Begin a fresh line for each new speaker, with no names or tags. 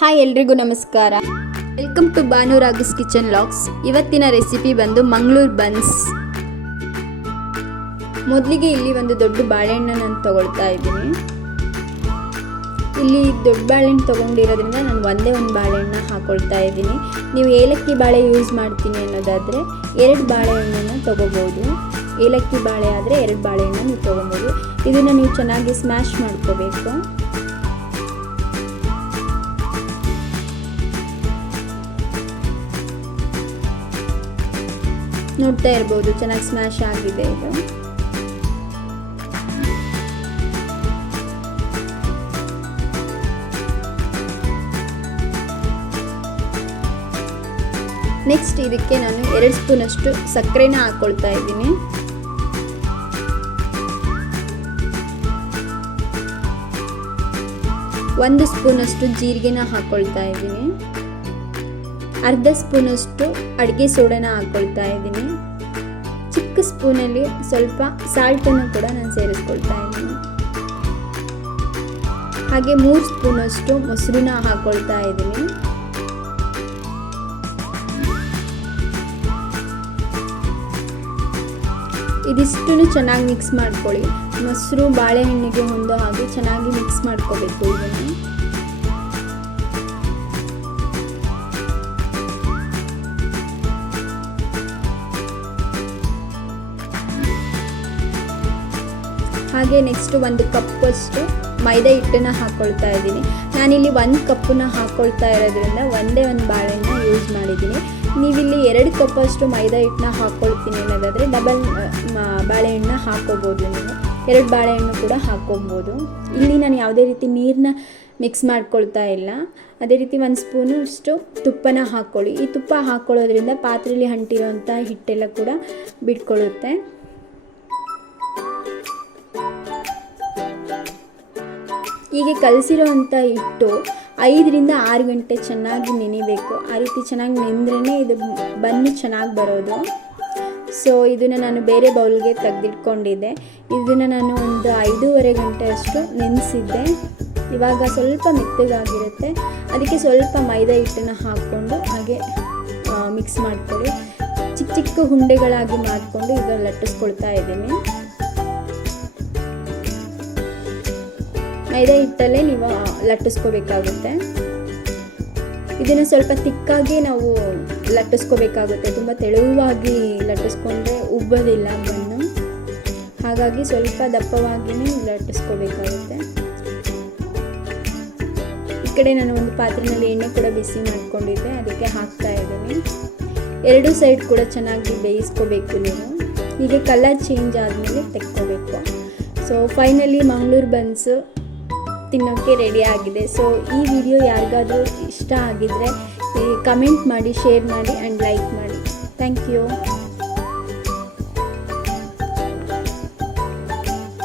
Hi ಎಲ್ರಿಗೂ ನಮಸ್ಕಾರ. Welcome to Bhanu Ragas kitchen LOX ಇವತ್ತಿನ ರೆಸಿಪಿ ಬಂದು ಮಂಗಳೂರು ಬನ್ಸ್. ಮೊದಲಿಗೆ ಇಲ್ಲಿ ಒಂದು ದೊಡ್ಡ ಬಾಳೆಹಣ್ಣು ನಾನು ತಗೊಳ್ತಾ ಇದ್ದೀನಿ. ಇಲ್ಲಿ ದೊಡ್ಡ ಬಾಳೆಹಣ್ಣು ತೊಗೊಂಡಿರೋದ್ರಿಂದ ನಾನು ಒಂದೇ ಒಂದು ಬಾಳೆಹಣ್ಣು ಹಾಕೊಳ್ತಾ ಇದ್ದೀನಿ. ನೀವು ಏಲಕ್ಕಿ ಬಾಳೆ ಯೂಸ್ ಮಾಡ್ತೀನಿ ಅನ್ನೋದಾದರೆ ಎರಡು ಬಾಳೆಹಣ್ಣನ್ನು ತೊಗೋಬೋದು. ಏಲಕ್ಕಿ ಬಾಳೆ ಆದರೆ ಎರಡು ಬಾಳೆಹಣ್ಣು ನೀವು ತೊಗೊಬೋದು. ಇದನ್ನು ನೀವು ಚೆನ್ನಾಗಿ ಸ್ಮ್ಯಾಶ್ ಮಾಡ್ಕೋಬೇಕು. ನೋಡ್ತಾ ಇರ್ಬೋದು, ಚೆನ್ನಾಗಿ ಸ್ಮ್ಯಾಶ್ ಆಗಿದೆ ಇದು ನೆಕ್ಸ್ಟ್ ಇದಕ್ಕೆ ನಾನು ಎರಡು ಸ್ಪೂನಷ್ಟು ಸಕ್ಕರೆನ ಹಾಕ್ಕೊಳ್ತಾ ಇದ್ದೀನಿ. ಒಂದು ಸ್ಪೂನಷ್ಟು ಜೀರಿಗೆನ ಹಾಕ್ಕೊಳ್ತಾ ಇದ್ದೀನಿ. ಅರ್ಧ ಸ್ಪೂನಷ್ಟು ಅಡುಗೆ ಸೋಡಾನ ಹಾಕ್ಕೊಳ್ತಾ ಇದ್ದೀನಿ. ಚಿಕ್ಕ ಸ್ಪೂನಲ್ಲಿ ಸ್ವಲ್ಪ ಸಾಲ್ಟನ್ನು ಕೂಡ ನಾನು ಸೇರಿಸ್ಕೊಳ್ತಾ ಇದ್ದೀನಿ. ಹಾಗೆ ಮೂರು ಸ್ಪೂನಷ್ಟು ಮೊಸರನ್ನ ಹಾಕ್ಕೊಳ್ತಾ ಇದ್ದೀನಿ. ಇದಿಷ್ಟು ಚೆನ್ನಾಗಿ ಮಿಕ್ಸ್ ಮಾಡ್ಕೊಳ್ಳಿ. ಮೊಸರು, ಬಾಳೆಹಣ್ಣಿಗೆ ಹೊಂದೋ ಹಾಗೆ ಚೆನ್ನಾಗಿ ಮಿಕ್ಸ್ ಮಾಡ್ಕೋಬೇಕು ಇದನ್ನು. ಹಾಗೆ ನೆಕ್ಸ್ಟ್ ಒಂದು ಕಪ್ಪಷ್ಟು ಮೈದಾ ಹಿಟ್ಟನ್ನು ಹಾಕ್ಕೊಳ್ತಾ ಇದ್ದೀನಿ. ನಾನಿಲ್ಲಿ ಒಂದು ಕಪ್ಪನ್ನ ಹಾಕ್ಕೊಳ್ತಾ ಇರೋದ್ರಿಂದ ಒಂದೇ ಒಂದು ಬಾಳೆಹಣ್ಣು ಯೂಸ್ ಮಾಡಿದ್ದೀನಿ. ನೀವಿಲ್ಲಿ ಎರಡು ಕಪ್ಪಷ್ಟು ಮೈದಾ ಹಿಟ್ಟನ್ನ ಹಾಕ್ಕೊಳ್ತೀನಿ ಅನ್ನೋದಾದರೆ ಡಬಲ್ ಬಾಳೆಹಣ್ಣ ಹಾಕ್ಕೋಬೋದು ನೀವು. ಎರಡು ಬಾಳೆಹಣ್ಣು ಕೂಡ ಹಾಕ್ಕೊಬೋದು ಇಲ್ಲಿ ನಾನು ಯಾವುದೇ ರೀತಿ ನೀರನ್ನ ಮಿಕ್ಸ್ ಮಾಡ್ಕೊಳ್ತಾ ಇಲ್ಲ. ಅದೇ ರೀತಿ ಒಂದು ಸ್ಪೂನು ಅಷ್ಟು ತುಪ್ಪನ ಹಾಕ್ಕೊಳ್ಳಿ ಈ ತುಪ್ಪ ಹಾಕ್ಕೊಳ್ಳೋದ್ರಿಂದ ಪಾತ್ರೆಯಲ್ಲಿ ಅಂಟಿರೋಂಥ ಹಿಟ್ಟೆಲ್ಲ ಕೂಡ ಬಿಟ್ಕೊಳ್ಳುತ್ತೆ. ಹೀಗೆ ಕಲಸಿರೋವಂಥ ಹಿಟ್ಟು ಐದರಿಂದ ಆರು ಗಂಟೆ ಚೆನ್ನಾಗಿ ನೆನಿಬೇಕು. ಆ ರೀತಿ ಚೆನ್ನಾಗಿ ನೆಂದ್ರೇ ಇದು ಬನ್ನು ಚೆನ್ನಾಗಿ ಬರೋದು. ಸೊ ಇದನ್ನು ನಾನು ಬೇರೆ ಬೌಲ್ಗೆ ತೆಗೆದಿಟ್ಕೊಂಡಿದ್ದೆ. ಇದನ್ನು ನಾನು ಒಂದು ಐದೂವರೆ ಗಂಟೆ ಅಷ್ಟು ನೆನೆಸಿದ್ದೆ. ಇವಾಗ ಸ್ವಲ್ಪ ಮೆತ್ತಗಾಗಿರುತ್ತೆ. ಅದಕ್ಕೆ ಸ್ವಲ್ಪ ಮೈದಾ ಹಿಟ್ಟನ್ನು ಹಾಕ್ಕೊಂಡು ಹಾಗೆ ಮಿಕ್ಸ್ ಮಾಡ್ಕೊಳ್ಳಿ. ಚಿಕ್ಕ ಚಿಕ್ಕ ಹುಂಡೆಗಳಾಗಿ ಮಾಡಿಕೊಂಡು ಈಗ ಲಟ್ಟಿಸ್ಕೊಳ್ತಾ ಇದ್ದೀನಿ. ಮೈದಾ ಹಿಟ್ಟಲ್ಲೇ ನೀವು ಲಟ್ಟಿಸ್ಕೋಬೇಕಾಗುತ್ತೆ. ಇದನ್ನು ಸ್ವಲ್ಪ ತಿಕ್ಕಾಗಿ ನಾವು ಲಟ್ಟಿಸ್ಕೋಬೇಕಾಗುತ್ತೆ. ತುಂಬ ತೆಳುವಾಗಿ ಲಟ್ಟಿಸ್ಕೊಂಡ್ರೆ ಉಬ್ಬೋದಿಲ್ಲ ಬನ್ನು ಹಾಗಾಗಿ ಸ್ವಲ್ಪ ದಪ್ಪವಾಗಿಯೇ ಲಟ್ಟಿಸ್ಕೋಬೇಕಾಗುತ್ತೆ. ಈ ಕಡೆ ನಾನು ಒಂದು ಪಾತ್ರೆಯಲ್ಲಿ ಎಣ್ಣೆ ಕೂಡ ಬಿಸಿ ಮಾಡ್ಕೊಂಡಿದ್ದೆ. ಅದಕ್ಕೆ ಹಾಕ್ತಾ ಇದ್ದೀನಿ. ಎರಡು ಸೈಡ್ ಕೂಡ ಚೆನ್ನಾಗಿ ಬೇಯಿಸ್ಕೋಬೇಕು ನೀವು. ಹೀಗೆ ಕಲರ್ ಚೇಂಜ್ ಆದಮೇಲೆ ತೆಕ್ಕೋಬೇಕು. So finally Mangaluru buns. ತಿನ್ನೋಕ್ಕೆ ರೆಡಿ ಆಗಿದೆ. ಸೊ ಈ ವಿಡಿಯೋ ಯಾರಿಗಾದರೂ ಇಷ್ಟ ಆಗಿದ್ದರೆ ಕಮೆಂಟ್ ಮಾಡಿ ಶೇರ್ ಮಾಡಿ ಆ್ಯಂಡ್ ಲೈಕ್ ಮಾಡಿ. Thank you